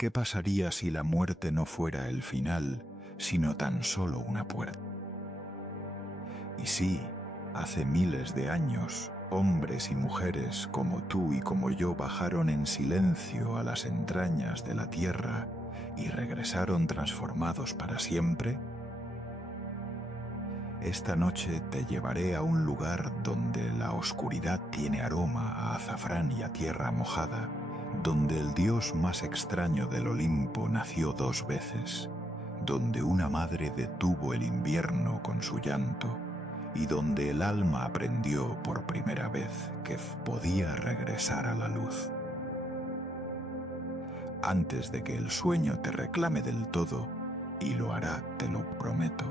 ¿Qué pasaría si la muerte no fuera el final, sino tan solo una puerta? Y sí, hace miles de años, hombres y mujeres como tú y como yo bajaron en silencio a las entrañas de la tierra y regresaron transformados para siempre. Esta noche te llevaré a un lugar donde la oscuridad tiene aroma a azafrán y a tierra mojada, donde el dios más extraño del Olimpo nació 2 veces, donde una madre detuvo el invierno con su llanto y donde el alma aprendió por primera vez que podía regresar a la luz. Antes de que el sueño te reclame del todo, y lo hará, te lo prometo,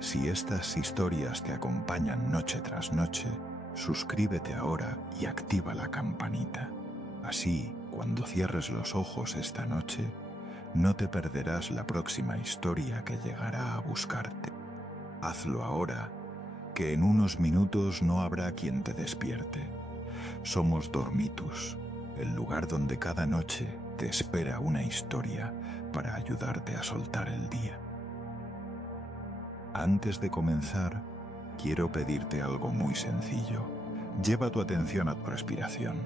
si estas historias te acompañan noche tras noche, suscríbete ahora y activa la campanita. Así, cuando cierres los ojos esta noche, no te perderás la próxima historia que llegará a buscarte. Hazlo ahora, que en unos minutos no habrá quien te despierte. Somos Dormitus, el lugar donde cada noche te espera una historia para ayudarte a soltar el día. Antes de comenzar, quiero pedirte algo muy sencillo. Lleva tu atención a tu respiración.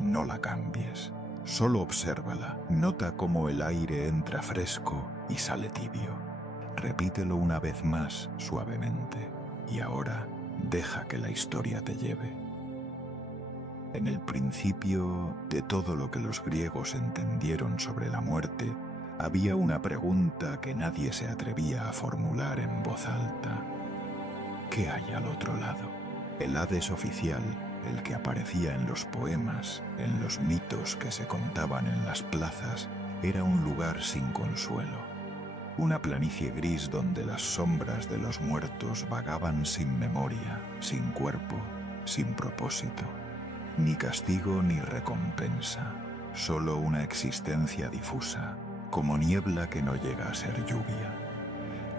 No la cambies. Solo obsérvala. Nota cómo el aire entra fresco y sale tibio. Repítelo una vez más suavemente. Y ahora, deja que la historia te lleve. En el principio de todo lo que los griegos entendieron sobre la muerte, había una pregunta que nadie se atrevía a formular en voz alta. ¿Qué hay al otro lado? El Hades oficial, el que aparecía en los poemas, en los mitos que se contaban en las plazas, era un lugar sin consuelo. Una planicie gris donde las sombras de los muertos vagaban sin memoria, sin cuerpo, sin propósito. Ni castigo ni recompensa, solo una existencia difusa, como niebla que no llega a ser lluvia.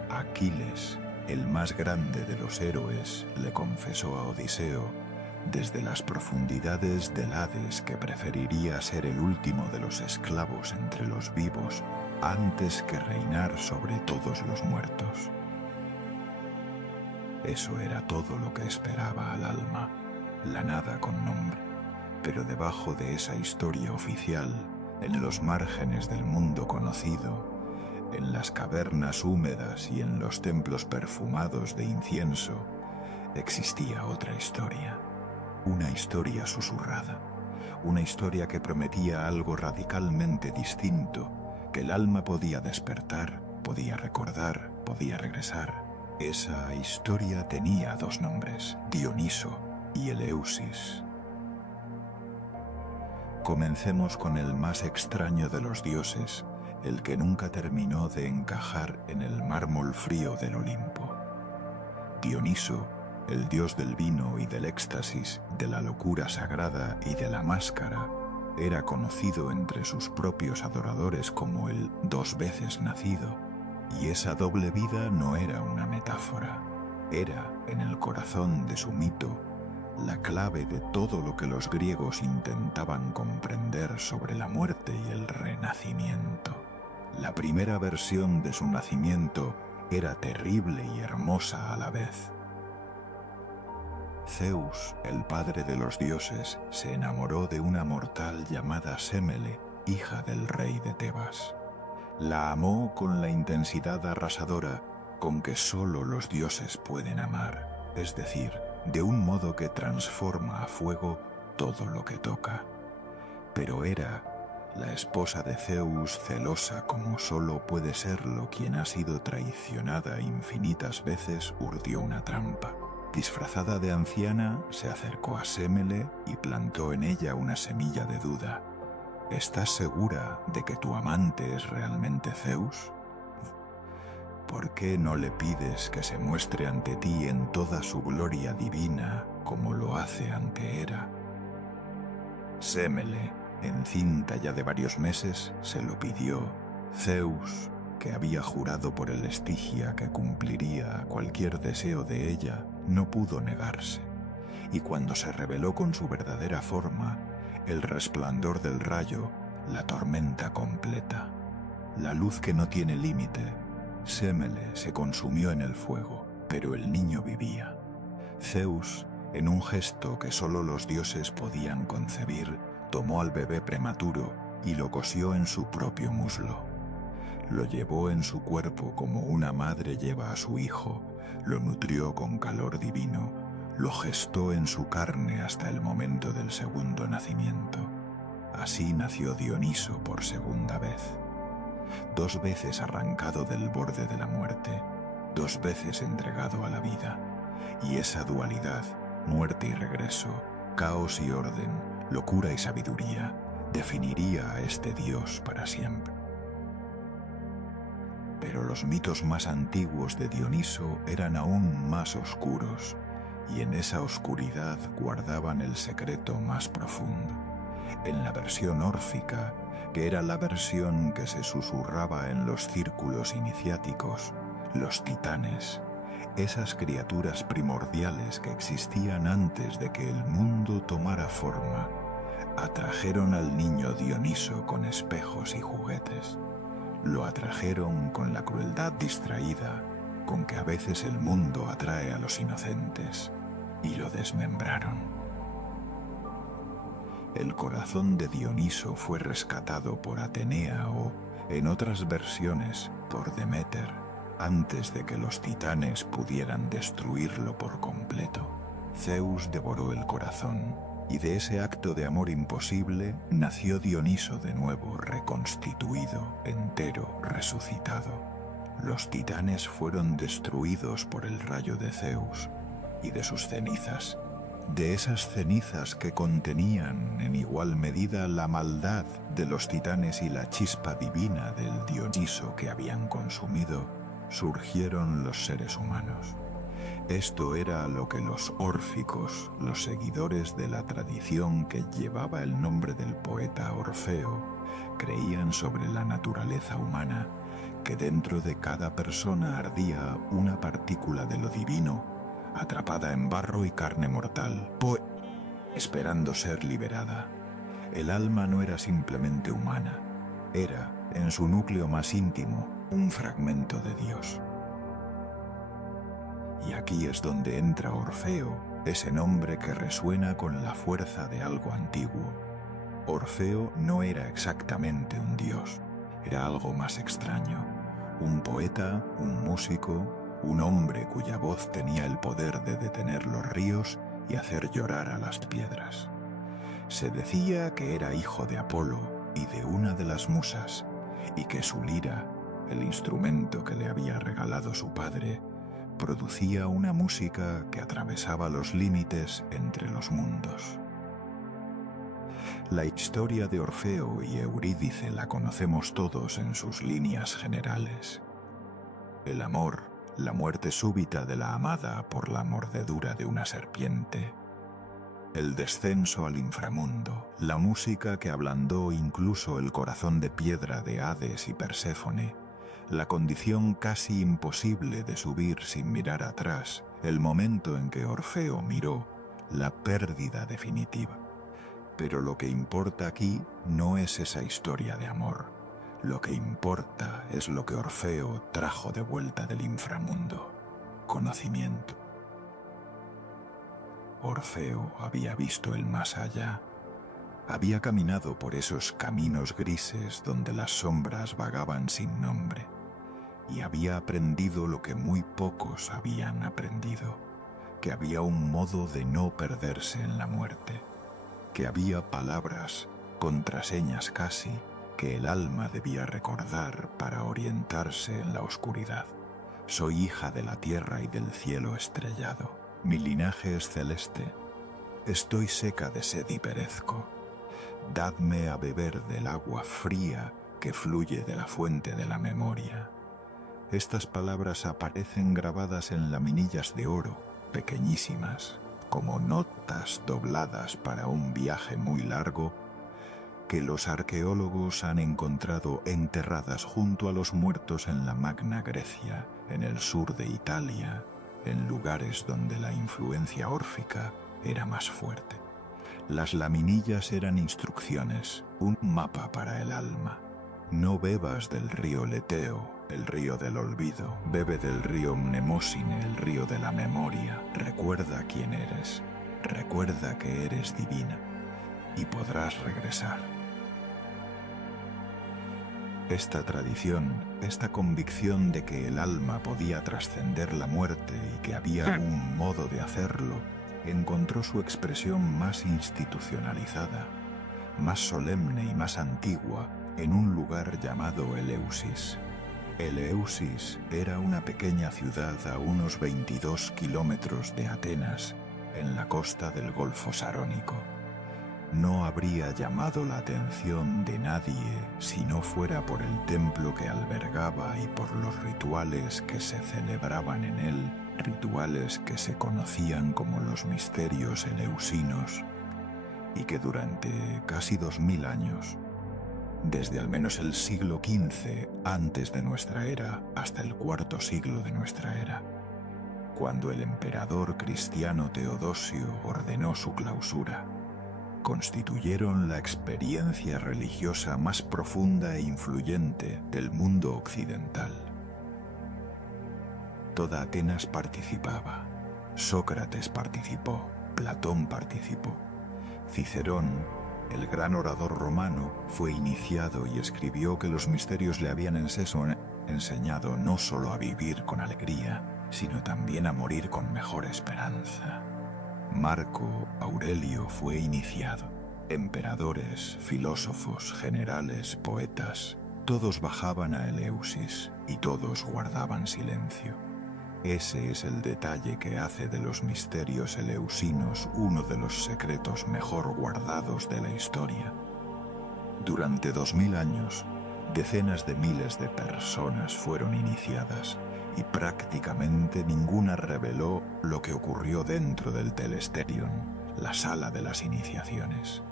Aquiles, el más grande de los héroes, le confesó a Odiseo, desde las profundidades del Hades, que preferiría ser el último de los esclavos entre los vivos, antes que reinar sobre todos los muertos. Eso era todo lo que esperaba al alma, la nada con nombre. Pero debajo de esa historia oficial, en los márgenes del mundo conocido, en las cavernas húmedas y en los templos perfumados de incienso, existía otra historia. Una historia susurrada. Una historia que prometía algo radicalmente distinto, que el alma podía despertar, podía recordar, podía regresar. Esa historia tenía 2 nombres, Dioniso y Eleusis. Comencemos con el más extraño de los dioses, el que nunca terminó de encajar en el mármol frío del Olimpo. Dioniso, el dios del vino y del éxtasis, de la locura sagrada y de la máscara, era conocido entre sus propios adoradores como el 2 veces nacido, y esa doble vida no era una metáfora, era, en el corazón de su mito, la clave de todo lo que los griegos intentaban comprender sobre la muerte y el renacimiento. La primera versión de su nacimiento era terrible y hermosa a la vez. Zeus, el padre de los dioses, se enamoró de una mortal llamada Sémele, hija del rey de Tebas. La amó con la intensidad arrasadora con que solo los dioses pueden amar, es decir, de un modo que transforma a fuego todo lo que toca. Pero Hera, la esposa de Zeus, celosa como solo puede serlo quien ha sido traicionada infinitas veces, urdió una trampa. Disfrazada de anciana, se acercó a Sémele y plantó en ella una semilla de duda. ¿Estás segura de que tu amante es realmente Zeus? ¿Por qué no le pides que se muestre ante ti en toda su gloria divina como lo hace ante Hera? Sémele, encinta ya de varios meses, se lo pidió. Zeus, que había jurado por el Estigia que cumpliría cualquier deseo de ella, no pudo negarse. Y cuando se reveló con su verdadera forma, el resplandor del rayo, la tormenta completa, la luz que no tiene límite. Semele se consumió en el fuego, pero el niño vivía. Zeus, en un gesto que solo los dioses podían concebir, tomó al bebé prematuro y lo cosió en su propio muslo. Lo llevó en su cuerpo como una madre lleva a su hijo, lo nutrió con calor divino, lo gestó en su carne hasta el momento del segundo nacimiento. Así nació Dioniso por segunda vez. 2 veces arrancado del borde de la muerte, 2 veces entregado a la vida. Y esa dualidad, muerte y regreso, caos y orden, locura y sabiduría, definiría a este dios para siempre. Pero los mitos más antiguos de Dioniso eran aún más oscuros, y en esa oscuridad guardaban el secreto más profundo. En la versión órfica, que era la versión que se susurraba en los círculos iniciáticos, los titanes, esas criaturas primordiales que existían antes de que el mundo tomara forma, atrajeron al niño Dioniso con espejos y juguetes. Lo atrajeron con la crueldad distraída con que a veces el mundo atrae a los inocentes, y lo desmembraron. El corazón de Dioniso fue rescatado por Atenea o, en otras versiones, por Deméter, antes de que los titanes pudieran destruirlo por completo. Zeus devoró el corazón, y de ese acto de amor imposible nació Dioniso de nuevo, reconstituido, entero, resucitado. Los titanes fueron destruidos por el rayo de Zeus y de sus cenizas, de esas cenizas que contenían en igual medida la maldad de los titanes y la chispa divina del Dioniso que habían consumido, surgieron los seres humanos. Esto era lo que los órficos, los seguidores de la tradición que llevaba el nombre del poeta Orfeo, creían sobre la naturaleza humana, que dentro de cada persona ardía una partícula de lo divino, atrapada en barro y carne mortal, esperando ser liberada. El alma no era simplemente humana, era, en su núcleo más íntimo, un fragmento de Dios. Y aquí es donde entra Orfeo, ese nombre que resuena con la fuerza de algo antiguo. Orfeo no era exactamente un dios, era algo más extraño. Un poeta, un músico, un hombre cuya voz tenía el poder de detener los ríos y hacer llorar a las piedras. Se decía que era hijo de Apolo y de una de las musas, y que su lira, el instrumento que le había regalado su padre, producía una música que atravesaba los límites entre los mundos. La historia de Orfeo y Eurídice la conocemos todos en sus líneas generales. El amor, la muerte súbita de la amada por la mordedura de una serpiente. El descenso al inframundo, la música que ablandó incluso el corazón de piedra de Hades y Perséfone, la condición casi imposible de subir sin mirar atrás, el momento en que Orfeo miró, la pérdida definitiva. Pero lo que importa aquí no es esa historia de amor. Lo que importa es lo que Orfeo trajo de vuelta del inframundo: conocimiento. Orfeo había visto el más allá. Había caminado por esos caminos grises donde las sombras vagaban sin nombre, y había aprendido lo que muy pocos habían aprendido, que había un modo de no perderse en la muerte, que había palabras, contraseñas casi, que el alma debía recordar para orientarse en la oscuridad. Soy hija de la tierra y del cielo estrellado. Mi linaje es celeste. Estoy seca de sed y perezco. Dadme a beber del agua fría que fluye de la fuente de la memoria. Estas palabras aparecen grabadas en laminillas de oro, pequeñísimas, como notas dobladas para un viaje muy largo, que los arqueólogos han encontrado enterradas junto a los muertos en la Magna Grecia, en el sur de Italia, en lugares donde la influencia órfica era más fuerte. Las laminillas eran instrucciones, un mapa para el alma. No bebas del río Leteo, el río del olvido. Bebe del río Mnemosine, el río de la memoria. Recuerda quién eres. Recuerda que eres divina y podrás regresar. Esta tradición, esta convicción de que el alma podía trascender la muerte y que había un modo de hacerlo, encontró su expresión más institucionalizada, más solemne y más antigua en un lugar llamado Eleusis. Eleusis era una pequeña ciudad a unos 22 kilómetros de Atenas, en la costa del Golfo Sarónico. No habría llamado la atención de nadie si no fuera por el templo que albergaba y por los rituales que se celebraban en él, rituales que se conocían como los misterios eleusinos y que durante casi 2000 años, desde al menos el siglo XV antes de nuestra era hasta el IV siglo de nuestra era, cuando el emperador cristiano Teodosio ordenó su clausura, constituyeron la experiencia religiosa más profunda e influyente del mundo occidental. Toda Atenas participaba, Sócrates participó, Platón participó, Cicerón, el gran orador romano, fue iniciado y escribió que los misterios le habían enseñado no solo a vivir con alegría, sino también a morir con mejor esperanza. Marco Aurelio fue iniciado. Emperadores, filósofos, generales, poetas, todos bajaban a Eleusis y todos guardaban silencio. Ese es el detalle que hace de los misterios eleusinos uno de los secretos mejor guardados de la historia. Durante 2000 años, decenas de miles de personas fueron iniciadas y prácticamente ninguna reveló lo que ocurrió dentro del Telesterion, la sala de las iniciaciones.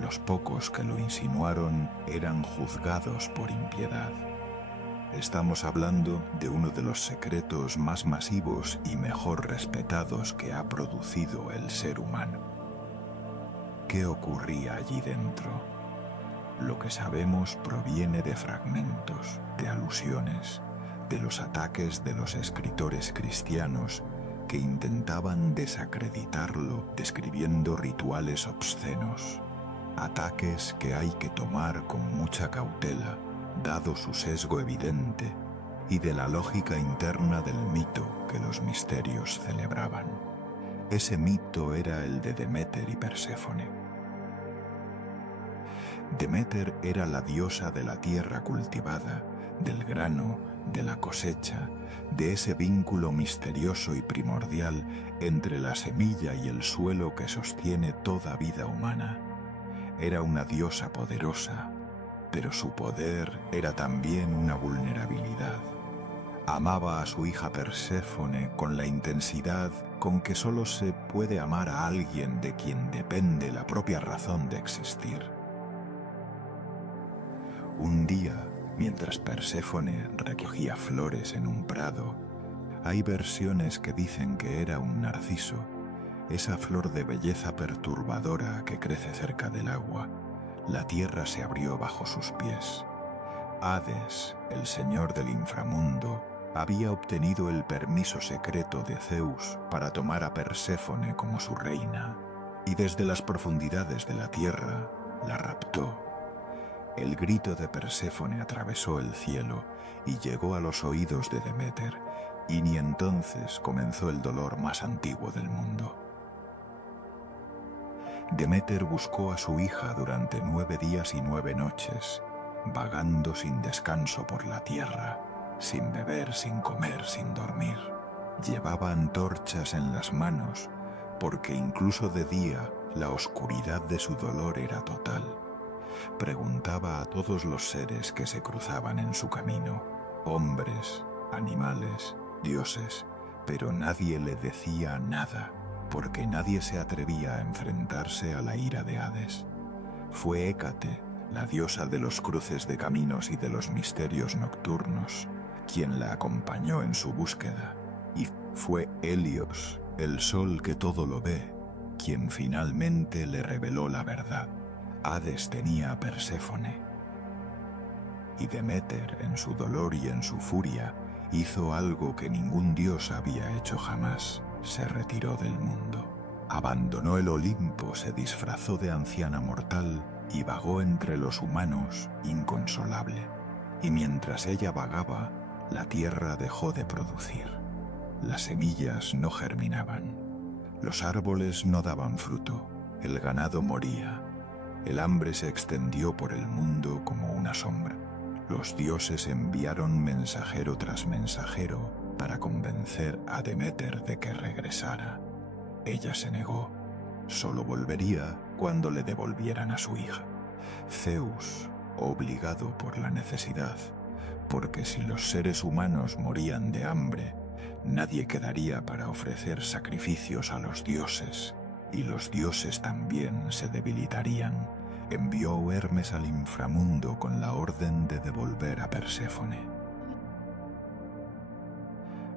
Los pocos que lo insinuaron eran juzgados por impiedad. Estamos hablando de uno de los secretos más masivos y mejor respetados que ha producido el ser humano. ¿Qué ocurría allí dentro? Lo que sabemos proviene de fragmentos, de alusiones, de los ataques de los escritores cristianos que intentaban desacreditarlo describiendo rituales obscenos. Ataques que hay que tomar con mucha cautela, dado su sesgo evidente, y de la lógica interna del mito que los misterios celebraban. Ese mito era el de Deméter y Perséfone. Deméter era la diosa de la tierra cultivada, del grano, de la cosecha, de ese vínculo misterioso y primordial entre la semilla y el suelo que sostiene toda vida humana. Era una diosa poderosa, pero su poder era también una vulnerabilidad. Amaba a su hija Perséfone con la intensidad con que solo se puede amar a alguien de quien depende la propia razón de existir. Un día, mientras Perséfone recogía flores en un prado, hay versiones que dicen que era un narciso, esa flor de belleza perturbadora que crece cerca del agua. La tierra se abrió bajo sus pies. Hades, el señor del inframundo, había obtenido el permiso secreto de Zeus para tomar a Perséfone como su reina, y desde las profundidades de la tierra la raptó. El grito de Perséfone atravesó el cielo y llegó a los oídos de Deméter, y ni entonces comenzó el dolor más antiguo del mundo. Deméter buscó a su hija durante 9 días y 9 noches, vagando sin descanso por la tierra, sin beber, sin comer, sin dormir. Llevaba antorchas en las manos, porque incluso de día la oscuridad de su dolor era total. Preguntaba a todos los seres que se cruzaban en su camino, hombres, animales, dioses, pero nadie le decía nada, porque nadie se atrevía a enfrentarse a la ira de Hades. Fue Hécate, la diosa de los cruces de caminos y de los misterios nocturnos, quien la acompañó en su búsqueda, y fue Helios, el sol que todo lo ve, quien finalmente le reveló la verdad. Hades tenía a Perséfone. y Deméter, en su dolor y en su furia, hizo algo que ningún dios había hecho jamás: se retiró del mundo. Abandonó el Olimpo, se disfrazó de anciana mortal y vagó entre los humanos inconsolable. Y mientras ella vagaba, la tierra dejó de producir. Las semillas no germinaban. Los árboles no daban fruto. El ganado moría. El hambre se extendió por el mundo como una sombra. Los dioses enviaron mensajero tras mensajero para convencer a Deméter de que regresara. Ella se negó. Solo volvería cuando le devolvieran a su hija. Zeus, obligado por la necesidad, porque si los seres humanos morían de hambre, nadie quedaría para ofrecer sacrificios a los dioses, y los dioses también se debilitarían, envió Hermes al inframundo con la orden de devolver a Perséfone.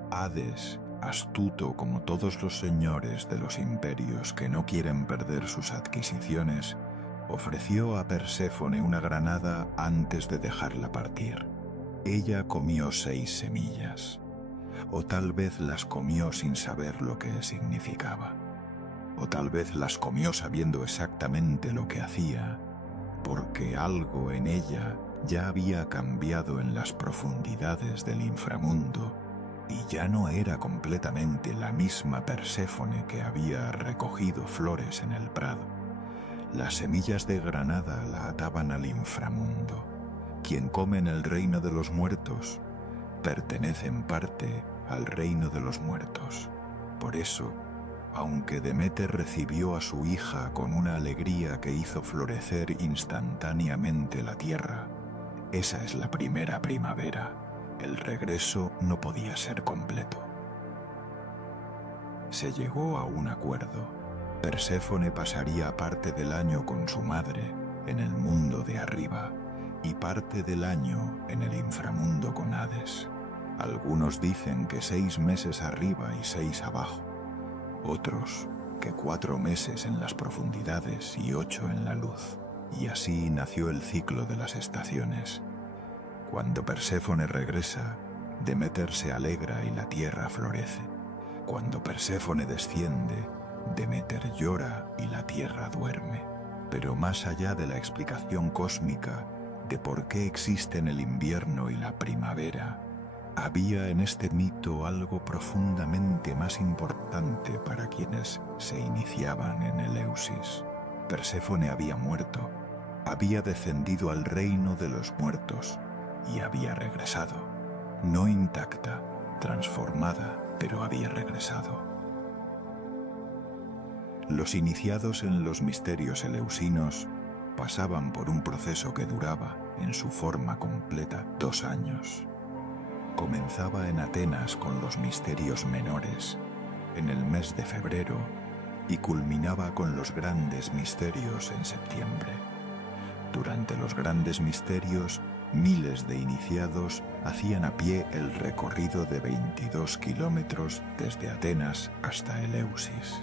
Hades, astuto como todos los señores de los imperios que no quieren perder sus adquisiciones, ofreció a Perséfone una granada antes de dejarla partir. Ella comió 6 semillas, o tal vez las comió sin saber lo que significaba, o tal vez las comió sabiendo exactamente lo que hacía, porque algo en ella ya había cambiado en las profundidades del inframundo y ya no era completamente la misma Perséfone que había recogido flores en el prado. Las semillas de granada la ataban al inframundo. Quien come en el reino de los muertos pertenece en parte al reino de los muertos. Por eso, aunque Deméter recibió a su hija con una alegría que hizo florecer instantáneamente la tierra, esa es la primera primavera. El regreso no podía ser completo. Se llegó a un acuerdo. Perséfone pasaría parte del año con su madre en el mundo de arriba y parte del año en el inframundo con Hades. Algunos dicen que 6 meses arriba y 6 abajo. Otros que 4 meses en las profundidades y 8 en la luz. Y así nació el ciclo de las estaciones. Cuando Perséfone regresa, Deméter se alegra y la tierra florece. Cuando Perséfone desciende, Deméter llora y la tierra duerme. Pero más allá de la explicación cósmica de por qué existen el invierno y la primavera, había en este mito algo profundamente más importante para quienes se iniciaban en Eleusis. Perséfone había muerto, había descendido al reino de los muertos y había regresado. No intacta, transformada, pero había regresado. Los iniciados en los misterios eleusinos pasaban por un proceso que duraba, en su forma completa, 2 años. Comenzaba en Atenas con los misterios menores, en el mes de febrero, y culminaba con los grandes misterios en septiembre. Durante los grandes misterios, miles de iniciados hacían a pie el recorrido de 22 kilómetros desde Atenas hasta Eleusis.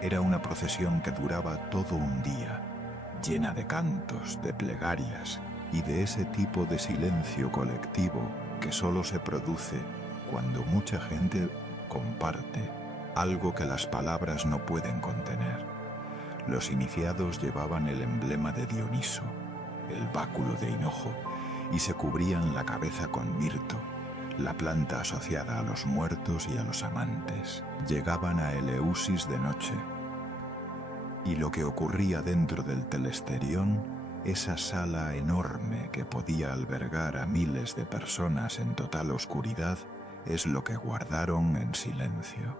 Era una procesión que duraba todo un día, llena de cantos, de plegarias y de ese tipo de silencio colectivo que solo se produce cuando mucha gente comparte algo que las palabras no pueden contener. Los iniciados llevaban el emblema de Dioniso, el báculo de hinojo, y se cubrían la cabeza con mirto, la planta asociada a los muertos y a los amantes. Llegaban a Eleusis de noche, y lo que ocurría dentro del telesterión, esa sala enorme que podía albergar a miles de personas en total oscuridad, es lo que guardaron en silencio.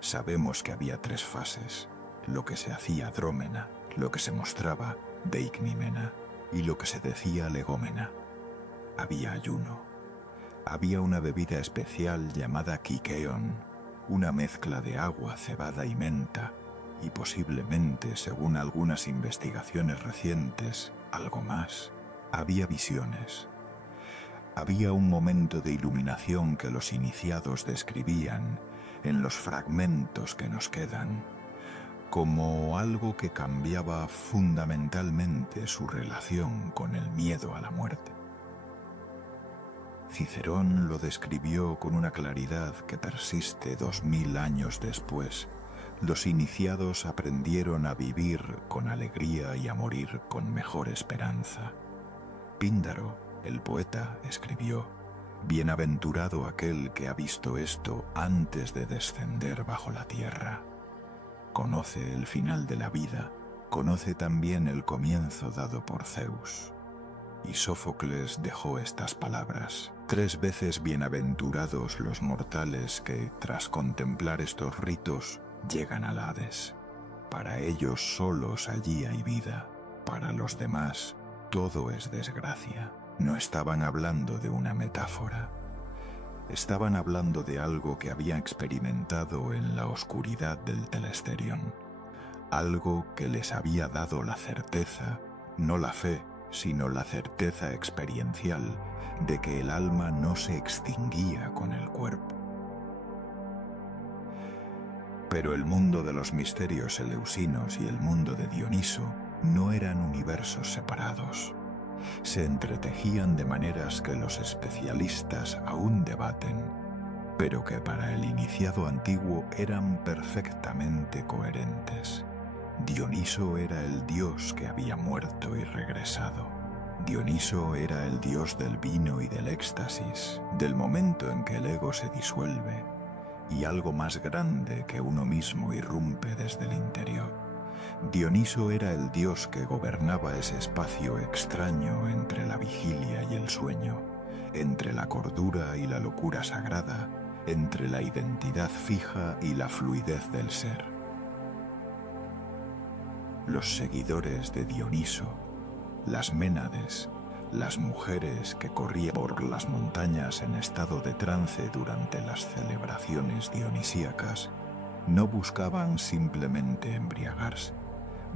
Sabemos que había 3 fases: lo que se hacía drómena, lo que se mostraba deicnímena y lo que se decía legómena. Había ayuno. Había una bebida especial llamada kikeon, una mezcla de agua, cebada y menta, y posiblemente, según algunas investigaciones recientes, algo más. Había visiones. Había un momento de iluminación que los iniciados describían en los fragmentos que nos quedan, como algo que cambiaba fundamentalmente su relación con el miedo a la muerte. Cicerón lo describió con una claridad que persiste 2000 años después. Los iniciados aprendieron a vivir con alegría y a morir con mejor esperanza. Píndaro, el poeta, escribió: «Bienaventurado aquel que ha visto esto antes de descender bajo la tierra. Conoce el final de la vida, conoce también el comienzo dado por Zeus». Y Sófocles dejó estas palabras: «3 veces bienaventurados los mortales que, tras contemplar estos ritos, llegan al Hades. Para ellos solos allí hay vida, para los demás todo es desgracia». No estaban hablando de una metáfora. Estaban hablando de algo que habían experimentado en la oscuridad del Telesterion. Algo que les había dado la certeza, no la fe, sino la certeza experiencial de que el alma no se extinguía con el cuerpo. Pero el mundo de los misterios eleusinos y el mundo de Dioniso no eran universos separados. Se entretejían de maneras que los especialistas aún debaten, pero que para el iniciado antiguo eran perfectamente coherentes. Dioniso era el dios que había muerto y regresado. Dioniso era el dios del vino y del éxtasis, del momento en que el ego se disuelve y algo más grande que uno mismo irrumpe desde el interior. Dioniso era el dios que gobernaba ese espacio extraño entre la vigilia y el sueño, entre la cordura y la locura sagrada, entre la identidad fija y la fluidez del ser. Los seguidores de Dioniso, las Ménades, las mujeres que corrían por las montañas en estado de trance durante las celebraciones dionisíacas, no buscaban simplemente embriagarse,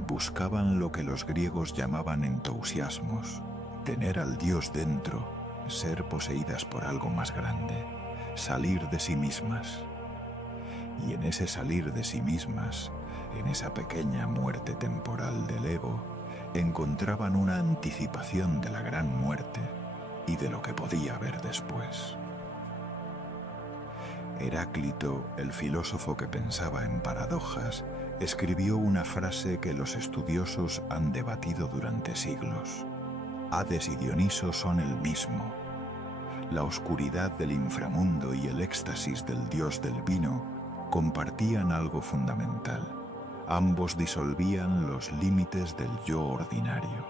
buscaban lo que los griegos llamaban entusiasmos, tener al dios dentro, ser poseídas por algo más grande, salir de sí mismas. Y en ese salir de sí mismas, en esa pequeña muerte temporal del ego, encontraban una anticipación de la gran muerte y de lo que podía haber después. Heráclito, el filósofo que pensaba en paradojas, escribió una frase que los estudiosos han debatido durante siglos. Hades y Dioniso son el mismo. La oscuridad del inframundo y el éxtasis del dios del vino compartían algo fundamental. Ambos disolvían los límites del yo ordinario.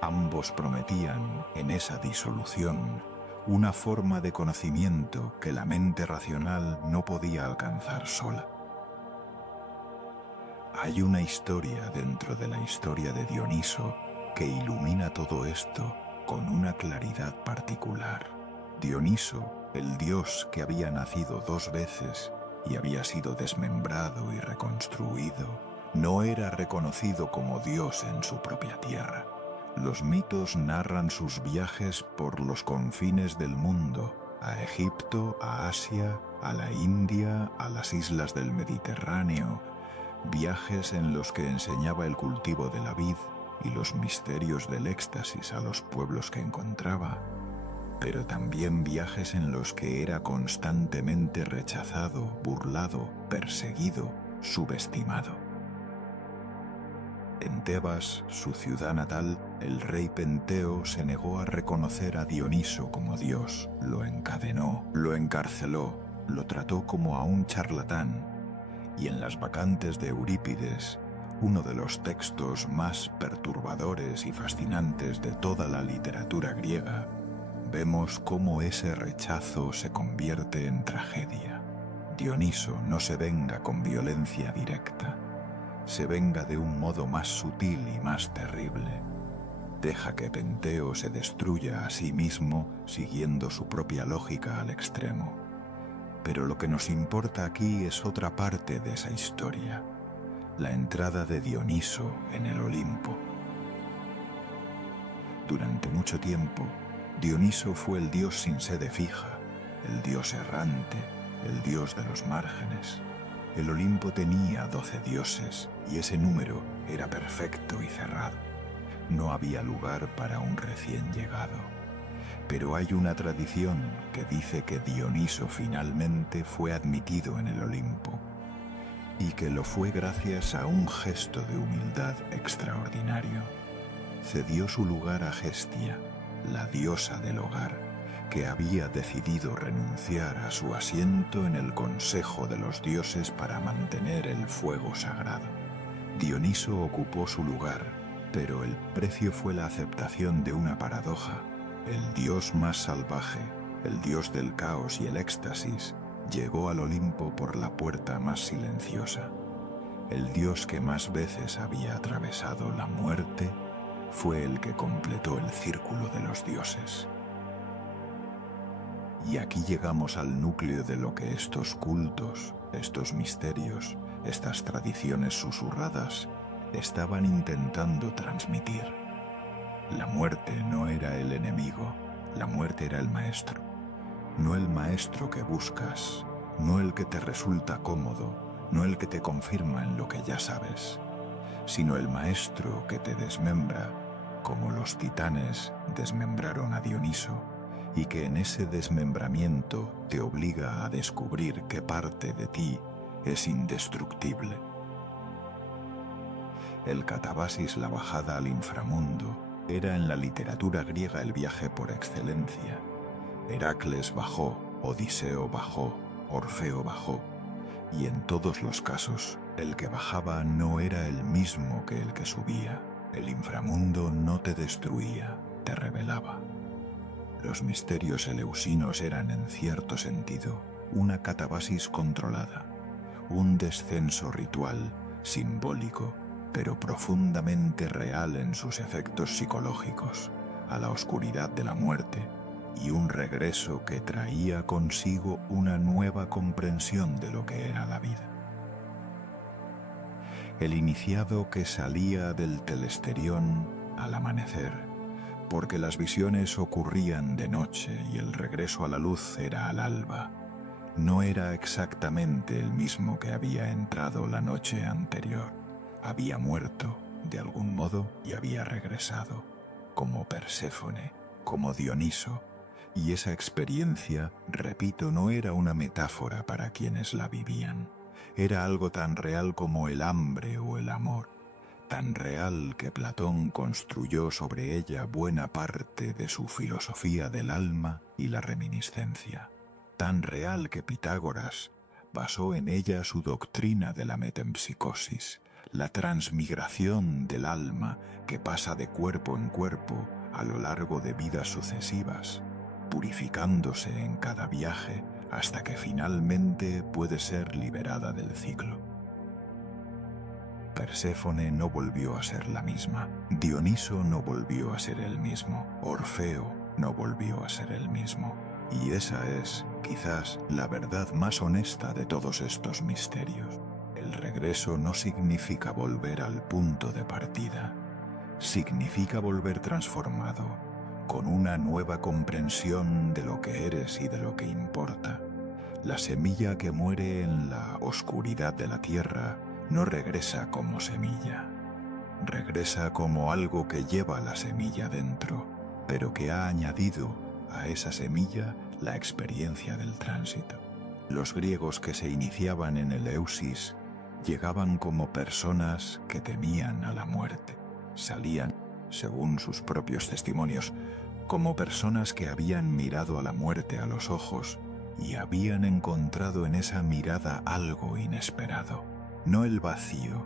Ambos prometían, en esa disolución, una forma de conocimiento que la mente racional no podía alcanzar sola. Hay una historia dentro de la historia de Dioniso que ilumina todo esto con una claridad particular. Dioniso, el dios que había nacido 2 veces y había sido desmembrado y reconstruido, no era reconocido como dios en su propia tierra. Los mitos narran sus viajes por los confines del mundo, a Egipto, a Asia, a la India, a las islas del Mediterráneo, viajes en los que enseñaba el cultivo de la vid y los misterios del éxtasis a los pueblos que encontraba, pero también viajes en los que era constantemente rechazado, burlado, perseguido, subestimado. En Tebas, su ciudad natal, el rey Penteo se negó a reconocer a Dioniso como dios, lo encadenó, lo encarceló, lo trató como a un charlatán, y en las Bacantes de Eurípides, uno de los textos más perturbadores y fascinantes de toda la literatura griega, vemos cómo ese rechazo se convierte en tragedia. Dioniso no se venga con violencia directa, se venga de un modo más sutil y más terrible. Deja que Penteo se destruya a sí mismo siguiendo su propia lógica al extremo. Pero lo que nos importa aquí es otra parte de esa historia, la entrada de Dioniso en el Olimpo. Durante mucho tiempo, Dioniso fue el dios sin sede fija, el dios errante, el dios de los márgenes. El Olimpo tenía 12 dioses y ese número era perfecto y cerrado. No había lugar para un recién llegado. Pero hay una tradición que dice que Dioniso finalmente fue admitido en el Olimpo y que lo fue gracias a un gesto de humildad extraordinario. Cedió su lugar a Hestia, la diosa del hogar, que había decidido renunciar a su asiento en el consejo de los dioses para mantener el fuego sagrado. Dioniso ocupó su lugar, pero el precio fue la aceptación de una paradoja. El dios más salvaje, el dios del caos y el éxtasis, llegó al Olimpo por la puerta más silenciosa. El dios que más veces había atravesado la muerte fue el que completó el círculo de los dioses. Y aquí llegamos al núcleo de lo que estos cultos, estos misterios, estas tradiciones susurradas estaban intentando transmitir. La muerte no era el enemigo, la muerte era el maestro. No el maestro que buscas, no el que te resulta cómodo, no el que te confirma en lo que ya sabes, sino el maestro que te desmembra, como los titanes desmembraron a Dioniso, y que en ese desmembramiento te obliga a descubrir qué parte de ti es indestructible. El catabasis, la bajada al inframundo, era en la literatura griega el viaje por excelencia. Heracles bajó, Odiseo bajó, Orfeo bajó, y en todos los casos, el que bajaba no era el mismo que el que subía. El inframundo no te destruía, te revelaba. Los misterios eleusinos eran, en cierto sentido, una catabasis controlada, un descenso ritual, simbólico, pero profundamente real en sus efectos psicológicos, a la oscuridad de la muerte, y un regreso que traía consigo una nueva comprensión de lo que era la vida. El iniciado que salía del telesterión al amanecer, porque las visiones ocurrían de noche y el regreso a la luz era al alba, no era exactamente el mismo que había entrado la noche anterior. Había muerto, de algún modo, y había regresado, como Perséfone, como Dioniso, y esa experiencia, repito, no era una metáfora para quienes la vivían. Era algo tan real como el hambre o el amor, tan real que Platón construyó sobre ella buena parte de su filosofía del alma y la reminiscencia, tan real que Pitágoras basó en ella su doctrina de la metempsicosis, la transmigración del alma que pasa de cuerpo en cuerpo a lo largo de vidas sucesivas, purificándose en cada viaje hasta que finalmente puede ser liberada del ciclo. Perséfone no volvió a ser la misma, Dioniso no volvió a ser el mismo, Orfeo no volvió a ser el mismo. Y esa es, quizás, la verdad más honesta de todos estos misterios. El regreso no significa volver al punto de partida, significa volver transformado, con una nueva comprensión de lo que eres y de lo que importa. La semilla que muere en la oscuridad de la tierra no regresa como semilla. Regresa como algo que lleva la semilla dentro, pero que ha añadido a esa semilla la experiencia del tránsito. Los griegos que se iniciaban en el Eusis llegaban como personas que temían a la muerte. Salían, según sus propios testimonios, como personas que habían mirado a la muerte a los ojos y habían encontrado en esa mirada algo inesperado. No el vacío,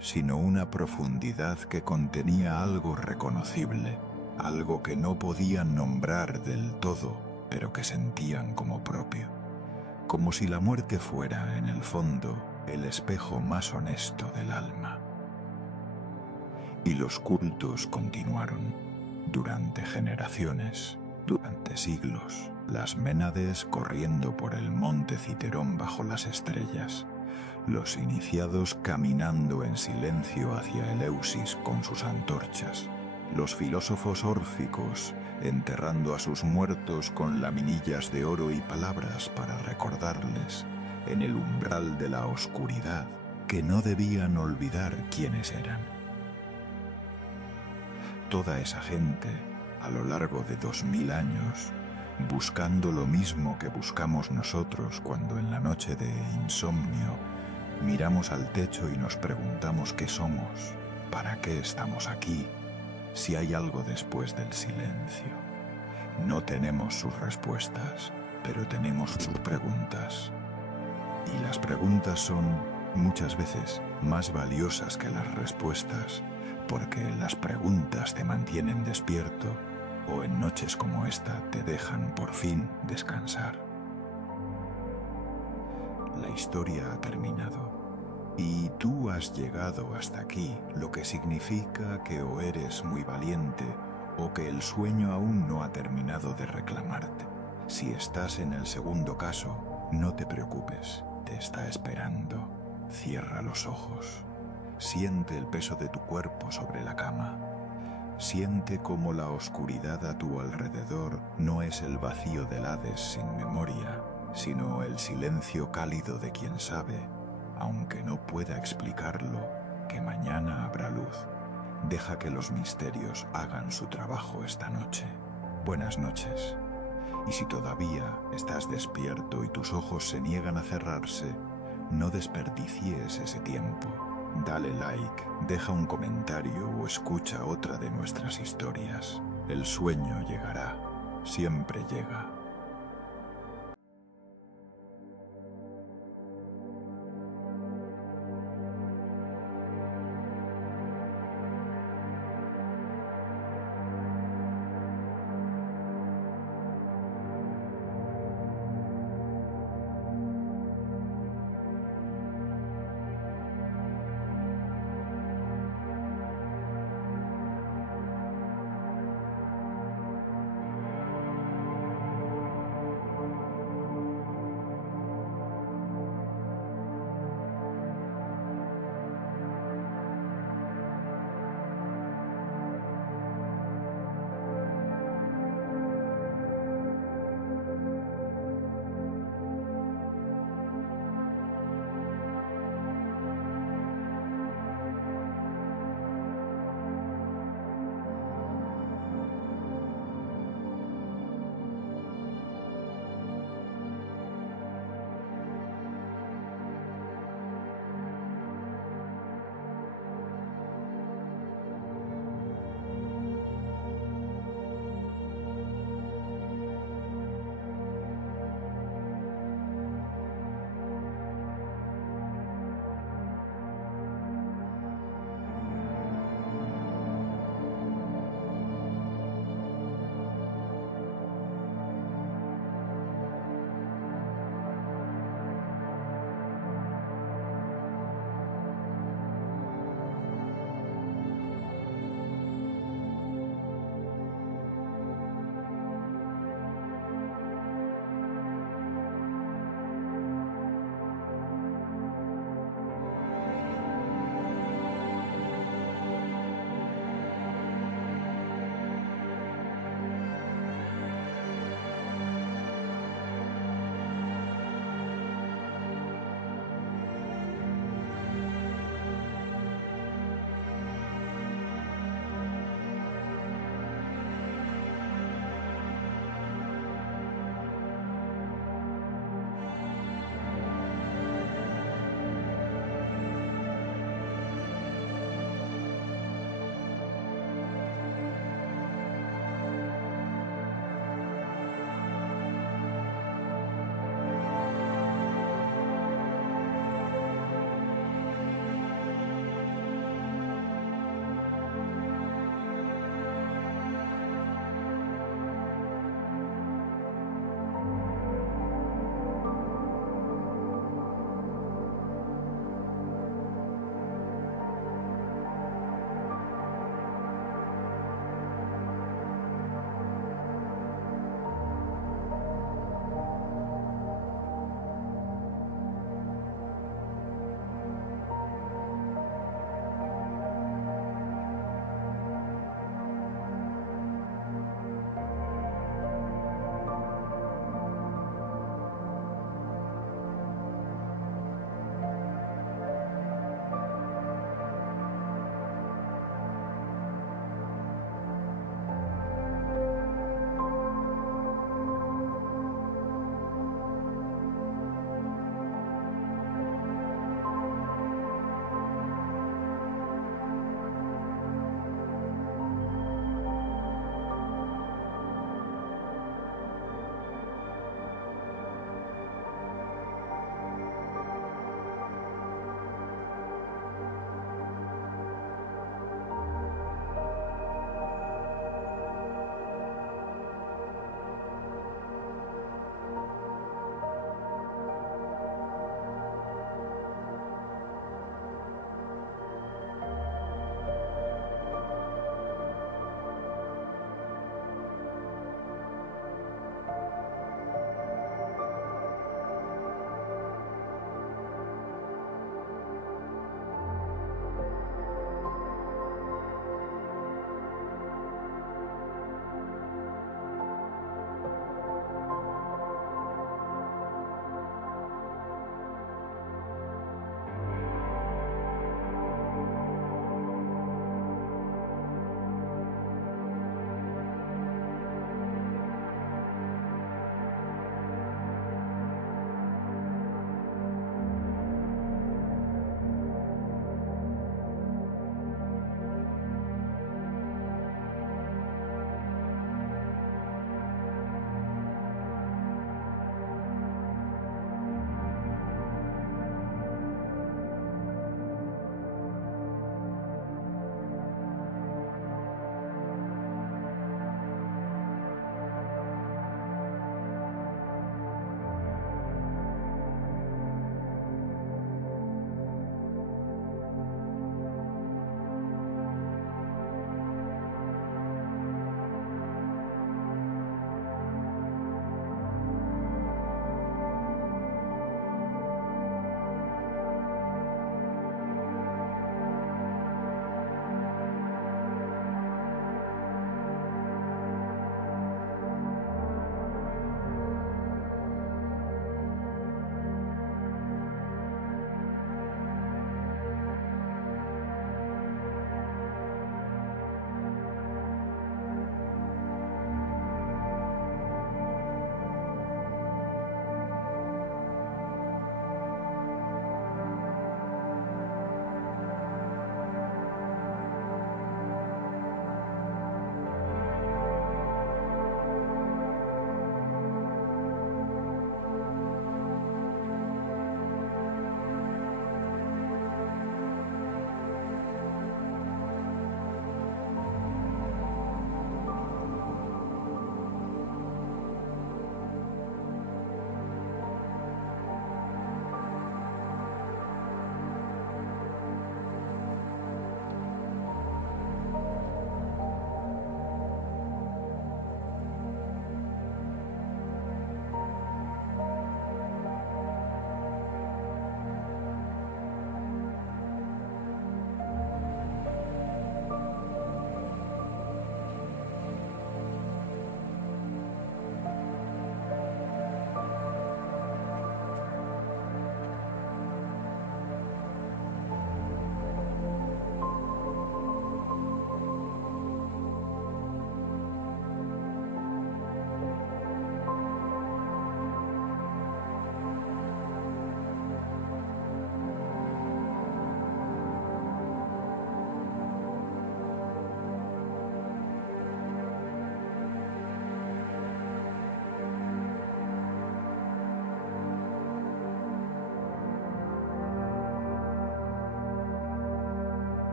sino una profundidad que contenía algo reconocible, algo que no podían nombrar del todo, pero que sentían como propio. Como si la muerte fuera, en el fondo, el espejo más honesto del alma. Y los cultos continuaron durante generaciones, durante siglos, las Ménades corriendo por el monte Citerón bajo las estrellas, los iniciados caminando en silencio hacia el Eusis con sus antorchas, los filósofos órficos enterrando a sus muertos con laminillas de oro y palabras para recordarles, en el umbral de la oscuridad, que no debían olvidar quiénes eran. Toda esa gente, a lo largo de 2000 años, buscando lo mismo que buscamos nosotros cuando en la noche de insomnio miramos al techo y nos preguntamos qué somos, para qué estamos aquí, si hay algo después del silencio. No tenemos sus respuestas, pero tenemos sus preguntas. Y las preguntas son muchas veces más valiosas que las respuestas, porque las preguntas te mantienen despierto o en noches como esta te dejan por fin descansar. La historia ha terminado y tú has llegado hasta aquí, lo que significa que o eres muy valiente o que el sueño aún no ha terminado de reclamarte. Si estás en el segundo caso, no te preocupes, te está esperando. Cierra los ojos. Siente el peso de tu cuerpo sobre la cama. Siente cómo la oscuridad a tu alrededor no es el vacío del Hades sin memoria, sino el silencio cálido de quien sabe, aunque no pueda explicarlo, que mañana habrá luz. Deja que los misterios hagan su trabajo esta noche. Buenas noches. Y si todavía estás despierto y tus ojos se niegan a cerrarse, no desperdicies ese tiempo. Dale like, deja un comentario o escucha otra de nuestras historias. El sueño llegará, siempre llega.